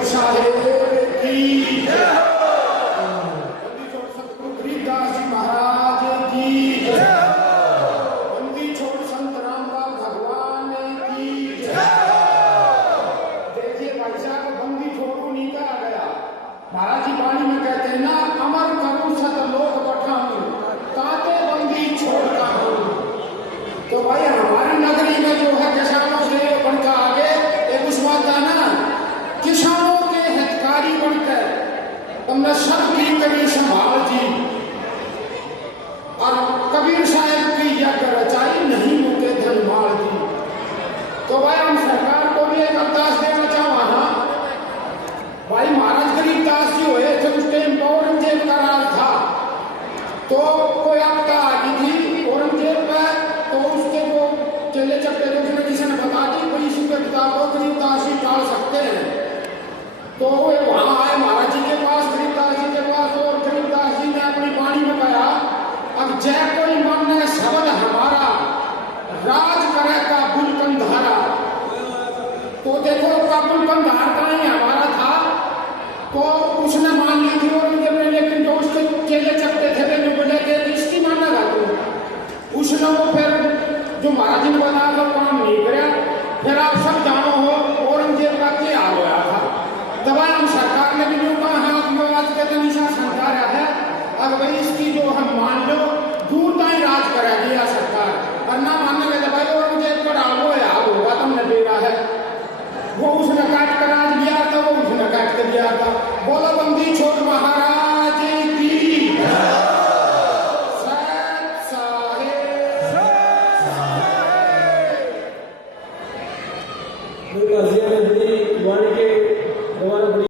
ठाकुर साहेब की जय। बंदी छोड़ सतगुरु गरीबदास जी महाराज की जय। बंदी छोड़ संत रामलाल भगवान की जय। देखिए भाई साहब, बंदी छोड़ू नहीं कहा गया। महाराज जी वाणी में कहते हैं ना, अमर करूं सत लोक पठाऊं, ताते बंदी छोड़ता हूं। तो भाई हमारी नगरी में जो है किसानों से बनकर आगे एक उस बात था ना, किसानों के हितकारी बनकर तुमने सबकी कभी संभाल जी। और कबीर साहब की यज्ञ रचाई, नहीं मुके धनमाल जी। तो भाई हम सरकार को भी एक अरदास देना चाहवा ना, भाई महाराज गरीबदास जी हुए थे, उस टाइम औरंगजेब का राज था। तो कोई आपदा आ गई थी औरंगजेब पर, तो उसके जो चेले चपटे थे उसने किसी ने बता दी कोई इसी के पिता को गरीबदास जी टाल सकते हैं। तो वे वहां आए महाराज जी के पास, गरीबदास जी के पास, और गरीबदास जी ने अपनी वाणी में कहा, अब जय कोई मन ने शब्द हमारा, राज करे का बुलकंधारा। तो देखो का बुलकंधार का ही हमारा था, तो उसने मान ली थी औरंगजेब ने। लेकिन जो उसके चेले चपटे थे वे बोले कि इसकी मानेगा तो उसने वो फिर जो महाराज जी ने बताया तो काम नहीं कराया। फिर आप सब जानो हो औरंगजेब का क्या हाल होया था। दबाई हम सरकार ने भी जो कहा हाँ जो आज के दिन ईशा सरकार है, अब भाई इसकी जो हम मान लो दूर तक राज करा दिया सरकार, और ना मानने लगे भाई औरंगजेब को डालो या होगा तुमने दे रहा है। वो उसने काट कर राज लिया था, वो उसने काट कर दिया था। बोलो बंदी छोड़